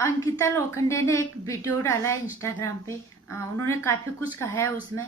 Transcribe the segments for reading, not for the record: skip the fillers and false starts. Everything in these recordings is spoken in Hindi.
अंकिता लोखंडे ने एक वीडियो डाला है इंस्टाग्राम पे। उन्होंने काफी कुछ कहा है उसमें,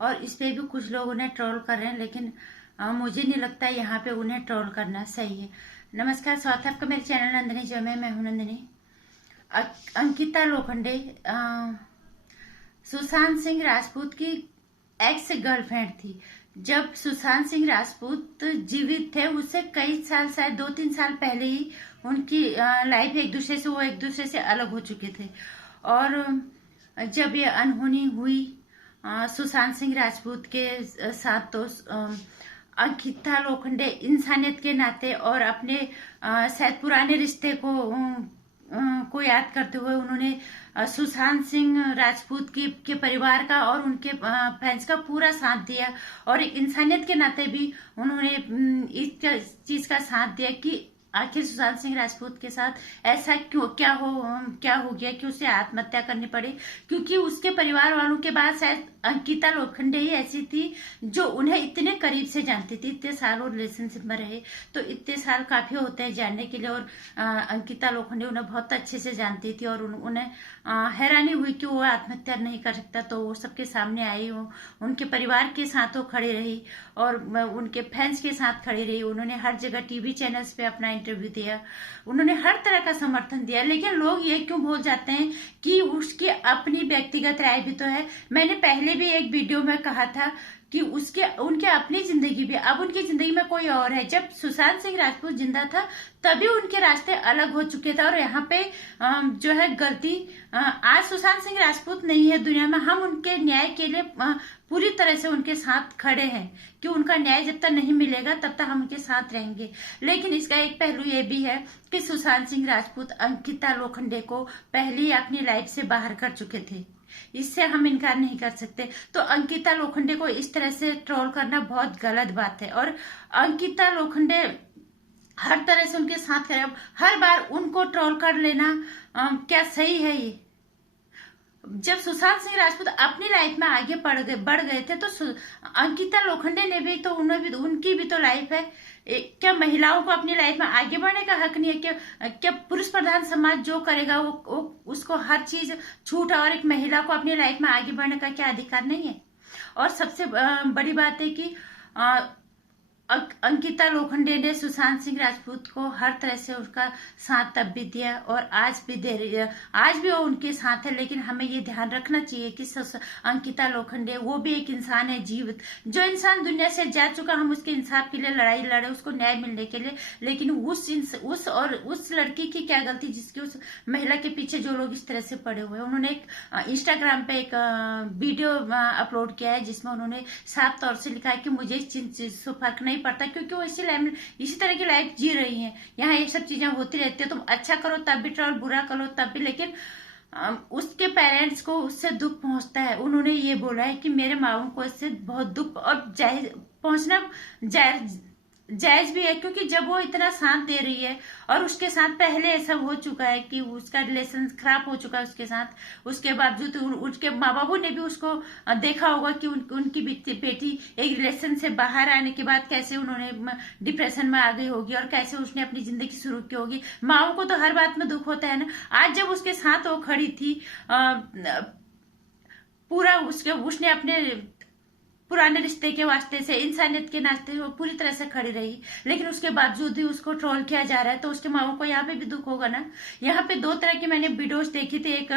और इस पे भी कुछ लोग उन्हें ट्रोल कर रहे हैं, लेकिन मुझे नहीं लगता यहाँ पे उन्हें ट्रोल करना सही है। नमस्कार, स्वागत है आपका मेरे चैनल नंदिनी जो मैं हूं नंदिनी। अंकिता लोखंडे सुशांत सिंह राजपूत की एक्स गर्लफ्रेंड थी। जब सुशांत सिंह राजपूत जीवित थे उससे कई साल, शायद 2-3 साल पहले ही उनकी लाइफ एक दूसरे से अलग हो चुके थे। और जब ये अनहोनी हुई सुशांत सिंह राजपूत के साथ, तो अंकिता लोखंडे इंसानियत के नाते और अपने शायद पुराने रिश्ते को याद करते हुए उन्होंने सुशांत सिंह राजपूत के परिवार का और उनके फैंस का पूरा साथ दिया, और एक इंसानियत के नाते भी उन्होंने इस चीज का साथ दिया कि आखिर सुशांत सिंह राजपूत के साथ ऐसा क्या हो गया कि उसे आत्महत्या करनी पड़ी। क्योंकि उसके परिवार वालों के बाद शायद अंकिता लोखंडे ही ऐसी थी जो उन्हें इतने करीब से जानती थी, इतने साल वो रिलेशनशिप में रहे, तो इतने साल काफी होते हैं जानने के लिए। और अंकिता लोखंडे उन्हें बहुत अच्छे से जानती थी, और उन्हें हैरानी हुई कि वो आत्महत्या नहीं कर सकता, तो वो सबके सामने आई, वो उनके परिवार के साथ वो खड़ी रही और उनके फैंस के साथ खड़ी रही। उन्होंने हर जगह टीवी चैनल्स पे अपना इंटरव्यू दिया, उन्होंने हर तरह का समर्थन दिया। लेकिन लोग ये क्यों भूल जाते हैं कि उसकी अपनी व्यक्तिगत राय भी तो है। मैंने पहले भी एक वीडियो में कहा था कि उनके अपनी जिंदगी भी, अब उनकी जिंदगी में कोई और है। जब सुशांत सिंह राजपूत जिंदा था तभी उनके रास्ते अलग हो चुके थे, और यहाँ पे जो है गलती, आज सुशांत सिंह राजपूत नहीं है दुनिया में, हम उनके न्याय के लिए पूरी तरह से उनके साथ खड़े हैं कि उनका न्याय जब तक नहीं मिलेगा तब तक हम उनके साथ रहेंगे। लेकिन इसका एक पहलू ये भी है कि सुशांत सिंह राजपूत अंकिता लोखंडे को पहले ही अपनी लाइफ से बाहर कर चुके थे, इससे हम इनकार नहीं कर सकते। तो अंकिता लोखंडे को इस तरह से ट्रोल करना बहुत गलत बात है, और अंकिता लोखंडे हर तरह से उनके साथ करे। हर बार उनको ट्रोल कर लेना क्या सही है ये? जब सुशांत सिंह राजपूत अपनी लाइफ में आगे बढ़ गए थे, तो अंकिता लोखंडे ने भी तो, उनकी भी तो लाइफ है। क्या महिलाओं को अपनी लाइफ में आगे बढ़ने का हक नहीं है? क्या पुरुष प्रधान समाज जो करेगा वो उसको हर चीज छूट है, और एक महिला को अपनी लाइफ में आगे बढ़ने का क्या अधिकार नहीं है? और सबसे बड़ी बात है कि अंकिता लोखंडे ने सुशांत सिंह राजपूत को हर तरह से उसका साथ तब भी दिया, और आज भी दे रही है, आज भी वो उनके साथ है। लेकिन हमें ये ध्यान रखना चाहिए कि अंकिता लोखंडे वो भी एक इंसान है, जीवित, जो इंसान दुनिया से जा चुका। हम उसके इंसाफ के लिए लड़ाई लड़े, उसको न्याय मिलने के लिए। लेकिन उस लड़की की क्या गलती जिसकी, उस महिला के पीछे जो लोग इस तरह से पड़े हुए हैं। उन्होंने एक इंस्टाग्राम पे एक वीडियो अपलोड किया है जिसमें उन्होंने साफ तौर से लिखा है कि मुझे इस चीज से फर्क नहीं पड़ता, क्योंकि वो इसी तरह की लाइफ जी रही हैं। यहाँ ये सब चीजें होती रहती है, तुम अच्छा करो तब भी ट्रोल, बुरा करो तब भी। लेकिन उसके पेरेंट्स को उससे दुख पहुंचता है। उन्होंने ये बोला है कि मेरे माँ बाप को इससे बहुत दुख और पहुंचना जायज भी है, क्योंकि जब वो इतना साथ दे रही है, और उसके साथ पहले ऐसा हो चुका है कि उसका रिलेशन खराब हो चुका है उसके साथ, उसके बावजूद उसके माँ बाबू ने भी उसको देखा होगा कि उनकी बेटी एक रिलेशन से बाहर आने के बाद कैसे उन्होंने डिप्रेशन में आ गई होगी, और कैसे उसने अपनी जिंदगी शुरू की होगी। माओ को तो हर बात में दुख होता है ना। आज जब उसके साथ वो खड़ी थी, पूरा उसने अपने पुराने रिश्ते के वास्ते से, इंसानियत के नाते वो पूरी तरह से खड़ी रही। लेकिन उसके बावजूद भी उसको ट्रोल किया जा रहा है, तो उसके माओ को यहाँ पे भी दुख होगा ना। यहाँ पे दो तरह की मैंने वीडियोस देखी थी। एक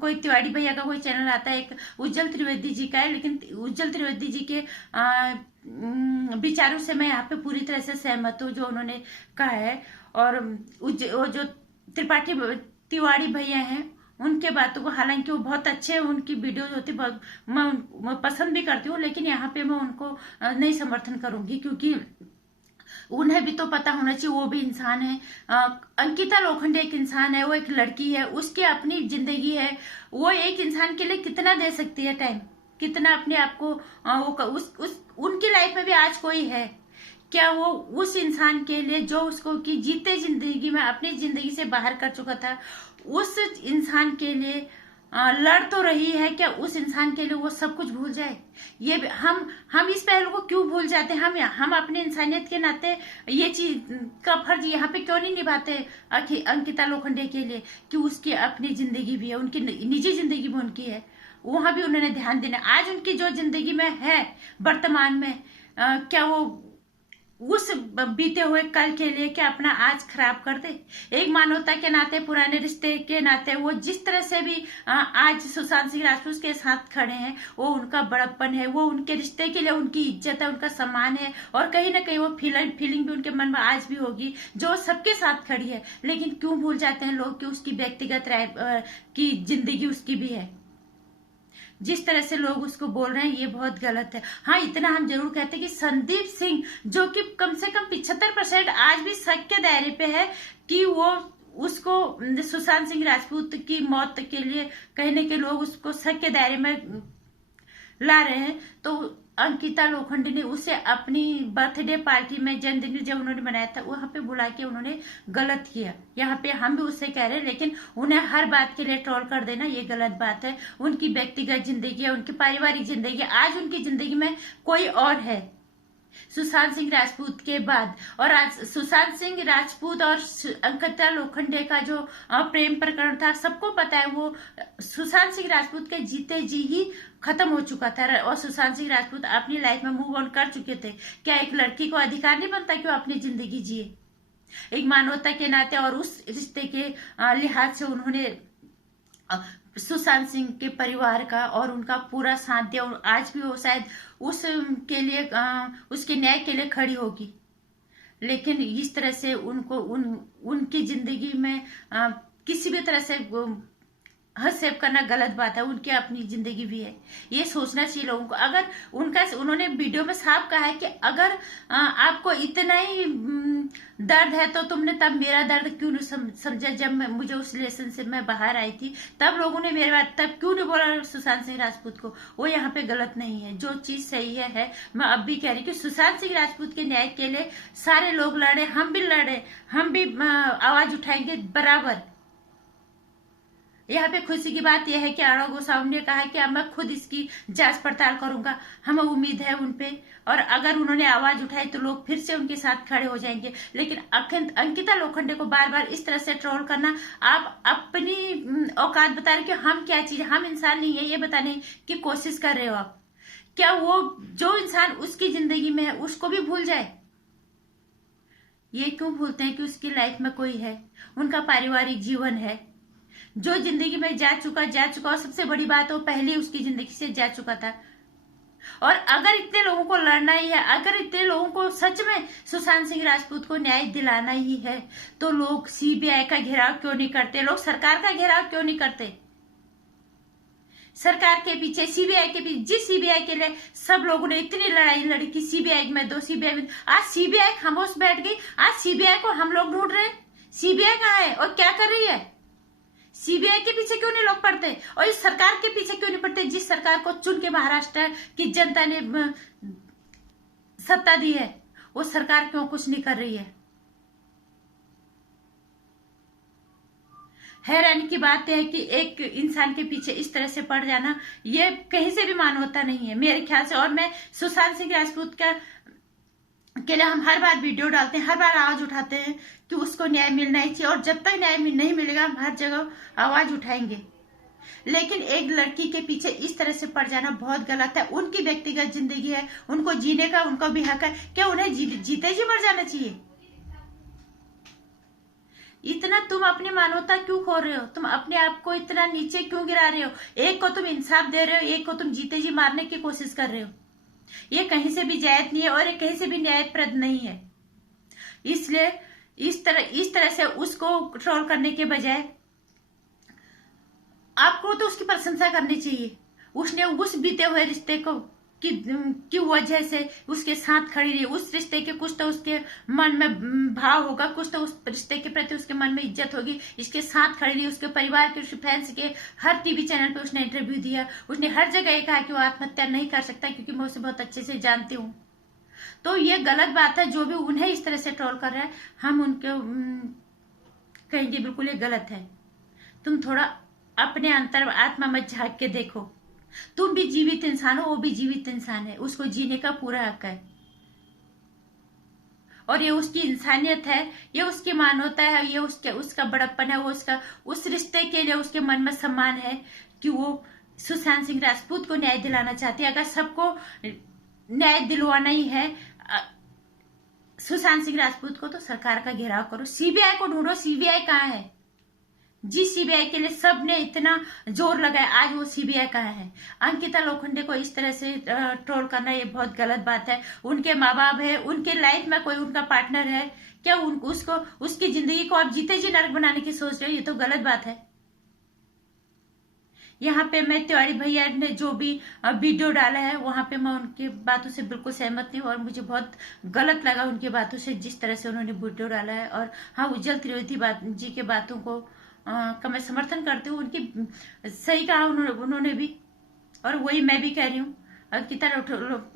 कोई तिवारी भैया का कोई चैनल आता है, एक उज्जवल त्रिवेदी जी का है। लेकिन उज्जवल त्रिवेदी जी के विचारों से मैं यहाँ पे पूरी तरह से सहमत हूँ जो उन्होंने कहा है। और वो जो तिवारी भैया हैं उनके बातों को, हालांकि वो बहुत अच्छे, उनकी वीडियोज होती बहुत, मैं पसंद भी करती हूँ, लेकिन यहाँ पे मैं उनको नहीं समर्थन करूंगी, क्योंकि उन्हें भी तो पता होना चाहिए वो भी इंसान है। अंकिता लोखंडे एक इंसान है, वो एक लड़की है, उसकी अपनी जिंदगी है। वो एक इंसान के लिए कितना दे सकती है टाइम, कितना अपने आप को उनकी लाइफ में भी आज कोई है क्या वो उस इंसान के लिए जो उसको की जीते जिंदगी में अपनी जिंदगी से बाहर कर चुका था, उस इंसान के लिए लड़ तो रही है, क्या उस इंसान के लिए वो सब कुछ भूल जाए? हम इस पहलू को क्यों भूल जाते हैं? हम अपने इंसानियत के नाते ये चीज का फर्ज यहाँ पे क्यों नहीं निभाते अंकिता लोखंडे के लिए, कि उसकी अपनी जिंदगी भी है, उनकी निजी जिंदगी भी उनकी है, वहां भी उन्होंने ध्यान देना। आज उनकी जो जिंदगी में है वर्तमान में, क्या वो उस बीते हुए कल के लिए क्या अपना आज खराब कर दे? एक मानवता के नाते, पुराने रिश्ते के नाते वो जिस तरह से भी आज सुशांत सिंह राजपूत के साथ खड़े हैं, वो उनका बड़प्पन है, वो उनके रिश्ते के लिए उनकी इज्जत है, उनका सम्मान है, और कहीं ना कहीं वो फीलिंग भी उनके मन में आज भी होगी, जो सबके साथ खड़ी है। लेकिन क्यों भूल जाते हैं लोग कि उसकी व्यक्तिगत की जिंदगी उसकी भी है? जिस तरह से लोग उसको बोल रहे हैं ये बहुत गलत है। हाँ, इतना हम जरूर कहते हैं कि संदीप सिंह, जो कि कम से कम 75% आज भी शक के दायरे पे है कि वो उसको सुशांत सिंह राजपूत की मौत के लिए कहने के लोग उसको शक के दायरे में ला रहे हैं, तो अंकिता लोखंडे ने उसे अपनी बर्थडे पार्टी में, जन्मदिन जब उन्होंने मनाया था, वहां पे बुला के उन्होंने गलत किया। यहाँ पे हम भी उससे कह रहे हैं, लेकिन उन्हें हर बात के लिए ट्रोल कर देना ये गलत बात है। उनकी व्यक्तिगत जिंदगी है, उनकी पारिवारिक जिंदगी है, आज उनकी जिंदगी में कोई और है सुशांत सिंह राजपूत के बाद। और आज सुशांत सिंह राजपूत और अंकिता लोखंडे का जो प्रेम प्रकरण था, सबको पता है, वो सुशांत सिंह राजपूत के जीते जी ही खत्म हो चुका था, और सुशांत सिंह राजपूत अपनी लाइफ में मूव ऑन कर चुके थे। क्या एक लड़की को अधिकार नहीं बनता कि वो अपनी जिंदगी जिए एक मानवता के नाते? और उस रिश्ते के लिहाज से उन्होंने सुशांत सिंह के परिवार का और उनका पूरा साथ दिया, और आज भी वो शायद उसके लिए उसके न्याय के लिए खड़ी होगी। लेकिन इस तरह से उनको उनकी जिंदगी में किसी भी तरह से हस्तक्षेप करना गलत बात है। उनकी अपनी जिंदगी भी है, ये सोचना चाहिए लोगों को। अगर उन्होंने वीडियो में साफ कहा है कि अगर आपको इतना ही दर्द है तो तुमने तब मेरा दर्द क्यों नहीं समझा? जब मुझे उस रिलेशनशिप में बाहर आई थी, तब लोगों ने मेरे बात तब क्यों नहीं बोला सुशांत सिंह राजपूत को? वो यहाँ पे गलत नहीं है, जो चीज सही है मैं अब भी कह रही कि सुशांत सिंह राजपूत के न्याय के लिए सारे लोग लड़े, हम भी लड़े, हम भी आवाज उठाएंगे बराबर। यहाँ पे खुशी की बात यह है कि आरव गोस्वामी ने कहा कि अब मैं खुद इसकी जांच पड़ताल करूंगा, हमें उम्मीद है उनपे, और अगर उन्होंने आवाज उठाई तो लोग फिर से उनके साथ खड़े हो जाएंगे। लेकिन अंकिता लोखंडे को बार बार इस तरह से ट्रोल करना, आप अपनी औकात बता रहे कि हम क्या चीज, हम इंसान नहीं है ये बताने की कोशिश कर रहे हो आप। क्या वो जो इंसान उसकी जिंदगी में है उसको भी भूल जाए? ये क्यों भूलते हैं कि उसकी लाइफ में कोई है, उनका पारिवारिक जीवन है, जो जिंदगी में जा चुका, और सबसे बड़ी बात वो पहले उसकी जिंदगी से जा चुका था। और अगर इतने लोगों को लड़ना ही है, अगर इतने लोगों को सच में सुशांत सिंह राजपूत को न्याय दिलाना ही है, तो लोग सीबीआई का घेराव क्यों नहीं करते? लोग सरकार का घेराव क्यों नहीं करते? सरकार के पीछे, सीबीआई के पीछे, जिस सीबीआई के लिए सब लोगों ने इतनी लड़ाई लड़ी कि सीबीआई में दो, सीबीआई में, आज सीबीआई खामोश बैठ गई। आज सीबीआई को हम लोग ढूंढ रहे हैं, सीबीआई कहाँ है और क्या कर रही है? सीबीआई के पीछे क्यों नहीं लोग पड़ते, और इस सरकार के पीछे क्यों नहीं पड़ते, जिस सरकार को चुन के महाराष्ट्र की जनता ने सत्ता दी है? वो सरकार क्यों कुछ नहीं कर रही है? हैरानी की बात है कि एक इंसान के पीछे इस तरह से पड़ जाना, ये कहीं से भी मानवता नहीं है मेरे ख्याल से। और मैं सुशांत सिंह राजपूत के लिए हम हर बार वीडियो डालते हैं, हर बार आवाज उठाते हैं कि उसको न्याय मिलना ही चाहिए, और जब तक न्याय नहीं मिलेगा हम हर जगह आवाज उठाएंगे। लेकिन एक लड़की के पीछे इस तरह से पड़ जाना बहुत गलत है। उनकी व्यक्तिगत जिंदगी है, उनको जीने का उनको भी हक है। क्या उन्हें जीते जी मर जाना चाहिए? इतना तुम अपनी मानवता क्यों खो रहे हो? तुम अपने आप को इतना नीचे क्यों गिरा रहे हो? एक को तुम इंसाफ दे रहे हो, एक को तुम जीते जी मारने की कोशिश कर रहे हो। ये कहीं से भी जायज नहीं है, और ये कहीं से भी न्यायप्रद नहीं है। इसलिए इस तरह से उसको ट्रोल करने के बजाय आपको तो उसकी प्रशंसा करनी चाहिए। उसने उस बीते हुए रिश्ते को की वजह से उसके साथ खड़ी रही। उस रिश्ते के कुछ तो उसके मन में भाव होगा, कुछ तो उस रिश्ते के प्रति उसके मन में इज्जत होगी, इसके साथ खड़ी रही। उसके परिवार के, उसके फैंस के हर टीवी चैनल पे उसने इंटरव्यू दिया। उसने हर जगह ये कहा कि वो आत्महत्या नहीं कर सकता क्योंकि मैं उसे बहुत अच्छे से जानती हूँ। तो ये गलत बात है, जो भी उन्हें इस तरह से ट्रोल कर रहा है हम उनको कहेंगे बिल्कुल ये गलत है। तुम थोड़ा अपने अंतर आत्मा में झांक के देखो। तुम भी जीवित इंसान हो, वो भी जीवित इंसान है, उसको जीने का पूरा हक है। और ये उसकी इंसानियत है, ये उसकी मानवता है, ये उसका बड़प्पन है, वो उसका उस रिश्ते के लिए उसके मन में सम्मान है कि वो सुशांत सिंह राजपूत को न्याय दिलाना चाहती है। अगर सबको न्याय दिलवाना ही है सुशांत सिंह राजपूत को, तो सरकार का घेराव करो, सीबीआई को ढूंढो। सीबीआई कहाँ है? जिस सीबीआई के लिए सबने इतना जोर लगाया, आज वो सीबीआई कहाँ है? अंकिता लोखंडे को इस तरह से ट्रोल करना, ये बहुत गलत बात है। उनके माँ बाप है, उनके लाइफ में कोई उनका पार्टनर है क्या? उसको उसकी जिंदगी को आप जीते जी नरक बनाने की सोच रहे हो, ये तो गलत बात है। यहाँ पे मैं तिवारी भैया ने जो भी वीडियो डाला है, वहां पे मैं उनकी बातों से बिल्कुल सहमत नहीं हूँ और मुझे बहुत गलत लगा उनकी बातों से, जिस तरह से उन्होंने वीडियो डाला है। और हाँ, उज्जवल त्रिवेदी जी के बातों को का मैं समर्थन करती हूँ। उनकी सही कहा उन्होंने भी, और वही मैं भी कह रही हूँ। अंकिता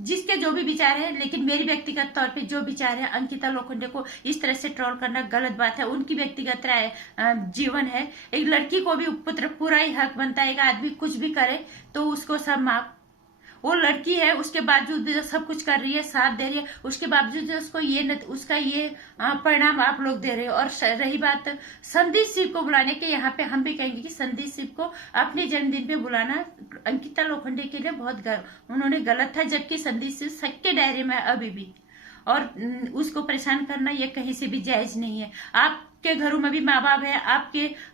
जिसके जो भी विचार है, लेकिन मेरी व्यक्तिगत तौर पे जो विचार है, अंकिता लोखंडे को इस तरह से ट्रोल करना गलत बात है। उनकी व्यक्तिगत राय जीवन है। एक लड़की को भी पुत्र पूरा ही हक बनता है, एक आदमी कुछ भी करे तो उसको सब माफ। वो लड़की है, उसके बावजूद भी जो सब कुछ कर रही है, साथ दे रही है, उसके बावजूद जो उसका ये परिणाम आप लोग दे रहे हो। और रही बात संदीप सिंह को बुलाने के, यहाँ पे हम भी कहेंगे कि संदीप सिंह को अपने जन्मदिन पे बुलाना अंकिता लोखंडे के लिए बहुत उन्होंने गलत था, जबकि संदीप सिंह सबके दायरे में अभी भी। और उसको परेशान करना ये कहीं से भी जायज नहीं है। आपके घरों में भी माँ बाप है,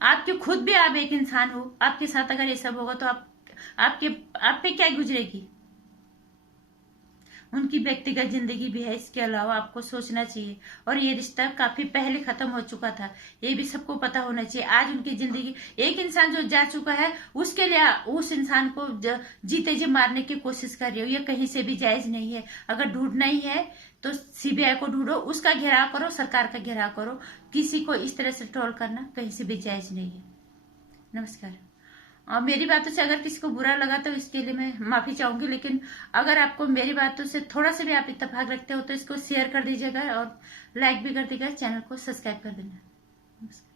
आपके खुद भी आप एक इंसान हो। आपके साथ अगर ये सब होगा तो आप पे क्या गुजरेगी? उनकी व्यक्तिगत जिंदगी भी है, इसके अलावा आपको सोचना चाहिए। और ये रिश्ता काफी पहले खत्म हो चुका था, ये भी सबको पता होना चाहिए। आज उनकी जिंदगी, एक इंसान जो जा चुका है, उसके लिए उस इंसान को जीते जी मारने की कोशिश कर रही हो, ये कहीं से भी जायज नहीं है। अगर ढूंढना ही है तो सीबीआई को ढूंढो, उसका घेराव करो, सरकार का घेराव करो। किसी को इस तरह से ट्रोल करना कहीं से भी जायज नहीं है। नमस्कार। और मेरी बातों से अगर किसी को बुरा लगा तो इसके लिए मैं माफी चाहूंगी, लेकिन अगर आपको मेरी बातों से थोड़ा सा भी आप इत्तेफाक रखते हो तो इसको शेयर कर दीजिएगा और लाइक भी कर दीजिएगा, चैनल को सब्सक्राइब कर देना। नमस्कार।